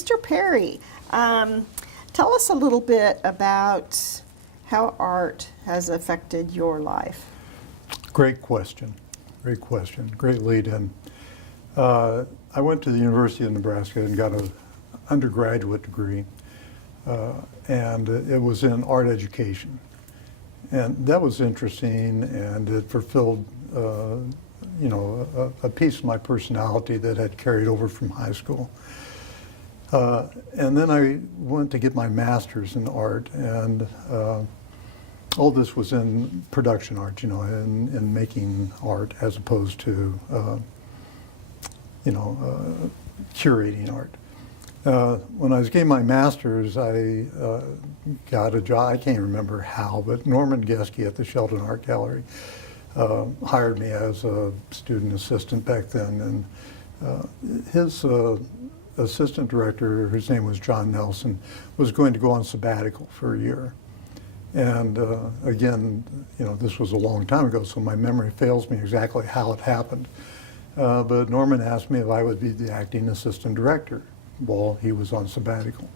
Mr. Perry, tell us a little bit about how art has affected your life. Great question. Great question. Great lead in. I went to the University of Nebraska and got an undergraduate degree, and it was in art education. And that was interesting, and it fulfilled, a piece of my personality that had carried over from high school. And then I went to get my master's in art, and all this was in production art, in making art as opposed to, curating art. When I was getting my master's, I got a job. I can't remember how, but Norman Geske at the Sheldon Art Gallery hired me as a student assistant back then, and his assistant director, whose name was John Nelson, was going to go on sabbatical for a year. And again, this was a long time ago, so my memory fails me exactly how it happened. But Norman asked me if I would be the acting assistant director while he was on sabbatical.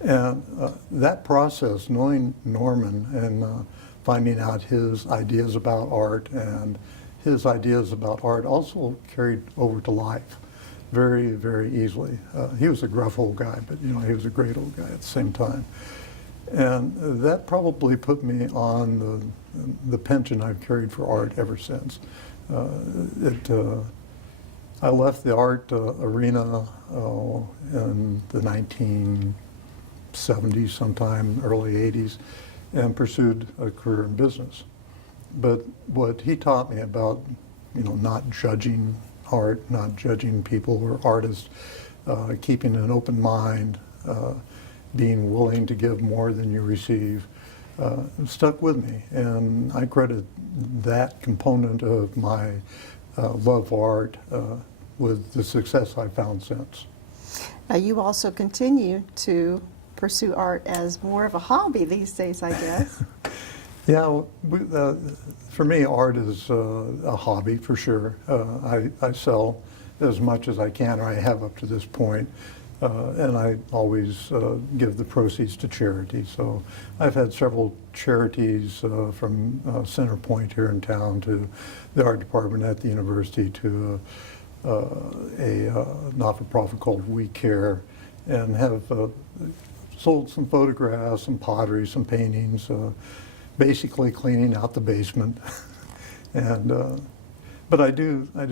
And that process, knowing Norman and finding out his ideas about art, and his ideas about art also carried over to life very, very easily. He was a gruff old guy, but he was a great old guy at the same time. And that probably put me on the penchant I've carried for art ever since. I left the art arena in the 1970s, sometime early 80s, and pursued a career in business. But what he taught me about, not judging art, not judging people or artists, keeping an open mind, being willing to give more than you receive, stuck with me. And I credit that component of my love of art with the success I've found since. Now, you also continue to pursue art as more of a hobby these days, I guess. Yeah, for me, art is a hobby for sure. I sell as much as I can, or I have up to this point, and I always give the proceeds to charity. So I've had several charities from Centerpoint here in town to the art department at the university to a not-for-profit called We Care, and have sold some photographs, some pottery, some paintings, basically cleaning out the basement. And but I do that.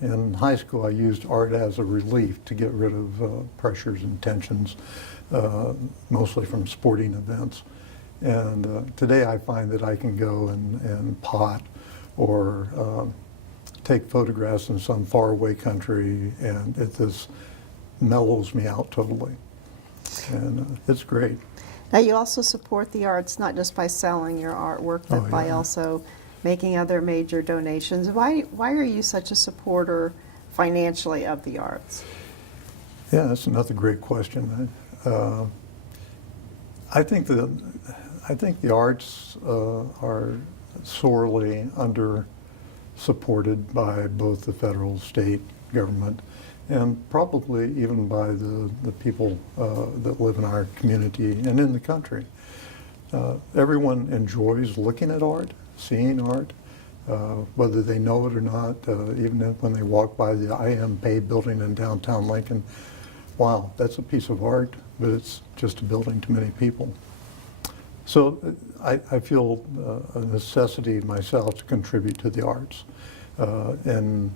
In high school, I used art as a relief to get rid of pressures and tensions, mostly from sporting events. And today I find that I can go and pot or take photographs in some faraway country, and it just mellows me out totally. And it's great. Now, you also support the arts, not just by selling your artwork, but by also making other major donations. Why are you such a supporter financially of the arts? Yeah, that's another great question. I think the arts are sorely under supported by both the federal, state government, and probably even by the people that live in our community and in the country. Everyone enjoys looking at art, seeing art, whether they know it or not, even when they walk by the I.M. Pei building in downtown Lincoln. Wow, that's a piece of art, but it's just a building to many people. So I feel a necessity myself to contribute to the arts in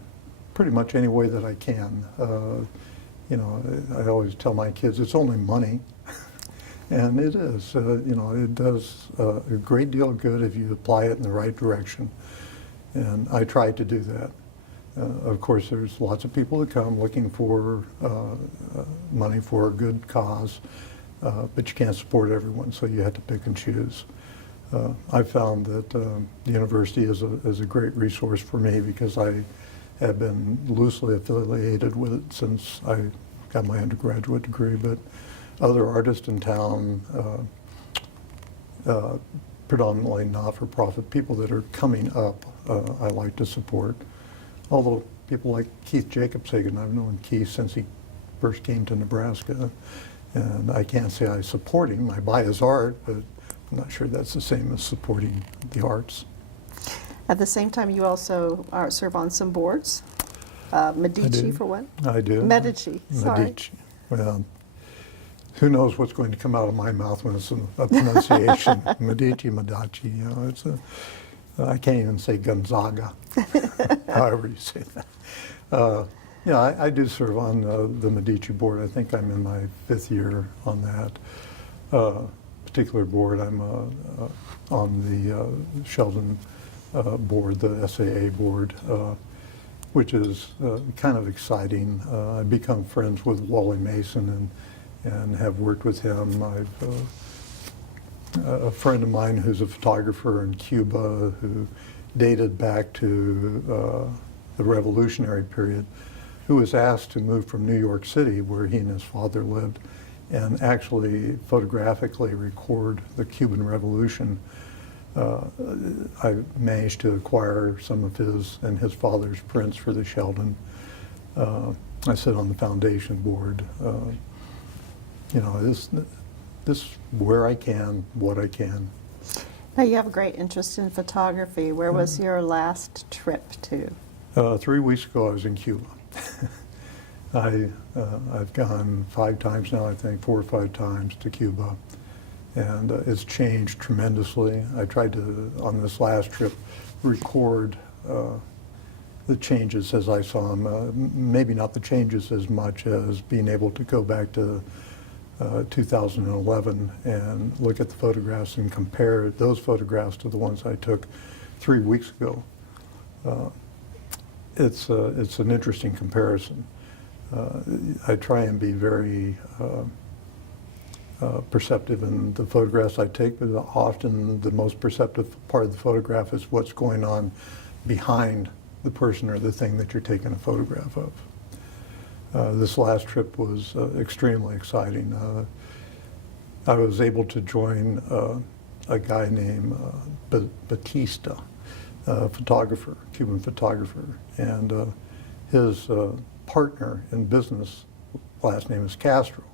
pretty much any way that I can. I always tell my kids it's only money, and it is. It does a great deal of good if you apply it in the right direction, and I try to do that. Of course, there's lots of people that come looking for money for a good cause, but you can't support everyone, so you have to pick and choose. I found that the university is a great resource for me because I have been loosely affiliated with it since I got my undergraduate degree, but other artists in town, predominantly not-for-profit, people that are coming up, I like to support. Although people like Keith Jacobsagen, I've known Keith since he first came to Nebraska. And I can't say I support him. I buy his art, but I'm not sure that's the same as supporting the arts. At the same time, you also serve on some boards. Medici, do. for one? I do. Medici, sorry. Medici. Well, who knows what's going to come out of my mouth when it's a pronunciation. Medici, Medici, you know, I can't even say Gonzaga, however you say that. Yeah, I do serve on the Medici board. I think I'm in my 5th year on that particular board. I'm on the Sheldon board, the SAA board, which is kind of exciting. I've become friends with Wally Mason and have worked with him. A friend of mine who's a photographer in Cuba who dated back to the Revolutionary period, who was asked to move from New York City, where he and his father lived, and actually photographically record the Cuban Revolution. I managed to acquire some of his and his father's prints for the Sheldon. I sit on the foundation board. You know, this where I can, what I can. Now, you have a great interest in photography. Where was your last trip to? 3 weeks ago, I was in Cuba. I've gone 5 times now, I think, 4 or 5 times to Cuba, and it's changed tremendously. I tried to, on this last trip, record the changes as I saw them. Maybe not the changes as much as being able to go back to 2011 and look at the photographs and compare those photographs to the ones I took 3 weeks ago. It's an interesting comparison. I try and be very perceptive in the photographs I take, but often the most perceptive part of the photograph is what's going on behind the person or the thing that you're taking a photograph of. This last trip was extremely exciting. I was able to join a guy named Batista, photographer, Cuban photographer, and his partner in business, last name is Castro.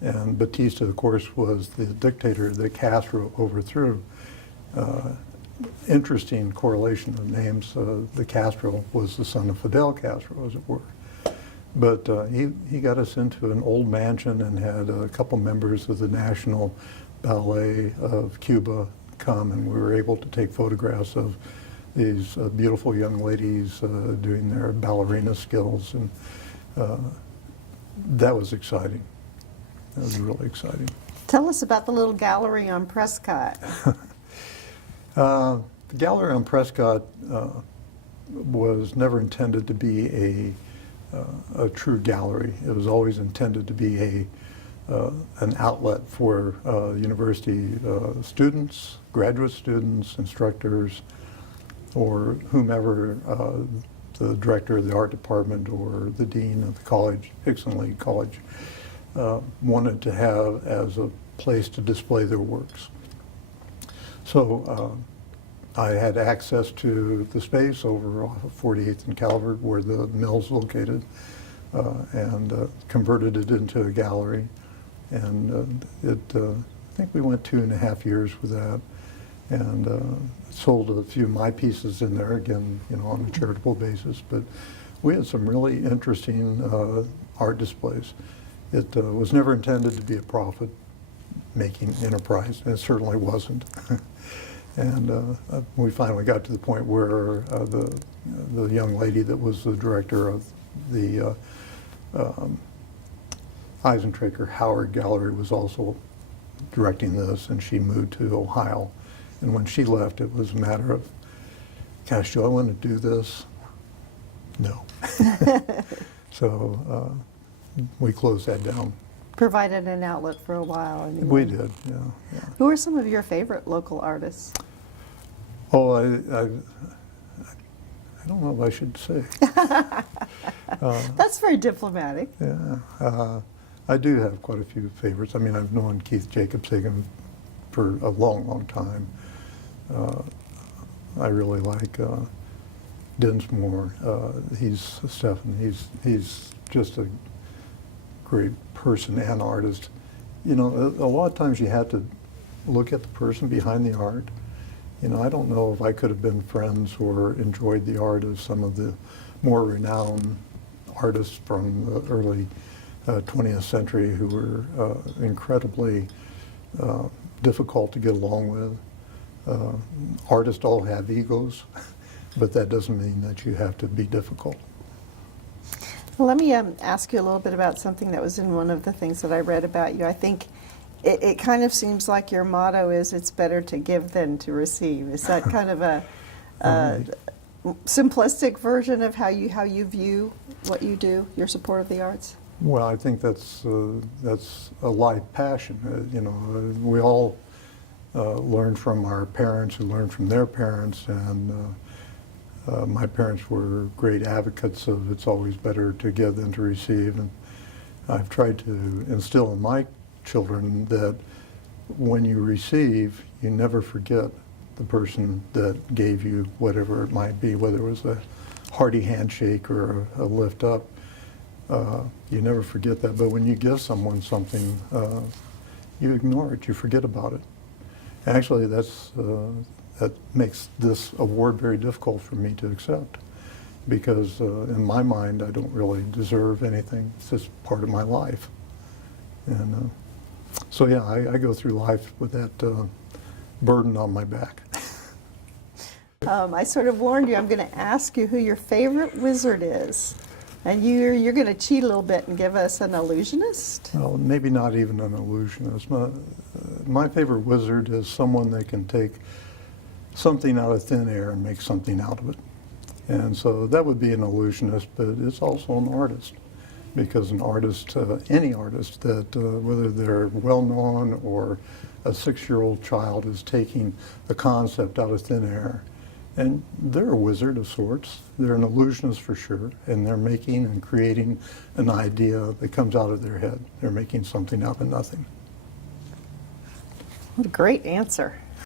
And Batista, of course, was the dictator that Castro overthrew. Interesting correlation of names. The Castro was the son of Fidel Castro, as it were. But he got us into an old mansion and had a couple members of the National Ballet of Cuba come, and we were able to take photographs of these beautiful young ladies doing their ballerina skills, and that was exciting. That was really exciting. Tell us about the little gallery on Prescott. The gallery on Prescott was never intended to be a true gallery. It was always intended to be an outlet for university students, graduate students, instructors, or whomever the director of the art department or the dean of the college, Hixson Lake College, wanted to have as a place to display their works. So I had access to the space over off of 48th and Calvert, where the mill's located, and converted it into a gallery. And I think we went 2.5 years with that, and sold a few of my pieces in there, again, you know, on a charitable basis. But we had some really interesting art displays. It was never intended to be a profit-making enterprise, and it certainly wasn't. And we finally got to the point where the young lady that was the director of the Eisentracher Howard Gallery was also directing this, and she moved to Ohio. And when she left, it was a matter of, gosh, do I want to do this? No. So we closed that down. Provided an outlet for a while. Anyway. We did, yeah. Who are some of your favorite local artists? Oh, I don't know if I should say. That's very diplomatic. Yeah. I do have quite a few favorites. I mean, I've known Keith Jacobs-Hagan for a long, long time. I really like Dinsmore. He's Stephan. He's just great person and artist. You know, a lot of times you have to look at the person behind the art. You know, I don't know if I could have been friends or enjoyed the art of some of the more renowned artists from the early 20th century who were incredibly difficult to get along with. Artists all have egos, but that doesn't mean that you have to be difficult. Well, let me ask you a little bit about something that was in one of the things that I read about you. I think it kind of seems like your motto is it's better to give than to receive. Is that kind of a simplistic version of how you view what you do, your support of the arts? Well, I think that's a life passion. You know, we all learn from our parents who learn from their parents, and my parents were great advocates of it's always better to give than to receive. And I've tried to instill in my children that when you receive, you never forget the person that gave you whatever it might be, whether it was a hearty handshake or a lift up. You never forget that. But when you give someone something, you ignore it, you forget about it. Actually, that makes this award very difficult for me to accept, because in my mind, I don't really deserve anything. It's just part of my life. And so yeah, I go through life with that burden on my back. I sort of warned you I'm going to ask you who your favorite wizard is. And you're going to cheat a little bit and give us an illusionist? Well, maybe not even an illusionist. My favorite wizard is someone that can take something out of thin air and make something out of it. And so that would be an illusionist, but it's also an artist. Because an artist, any artist, that whether they're well-known or a 6-year-old child is taking a concept out of thin air, and they're a wizard of sorts. They're an illusionist for sure, and they're making and creating an idea that comes out of their head. They're making something out of nothing. What a great answer.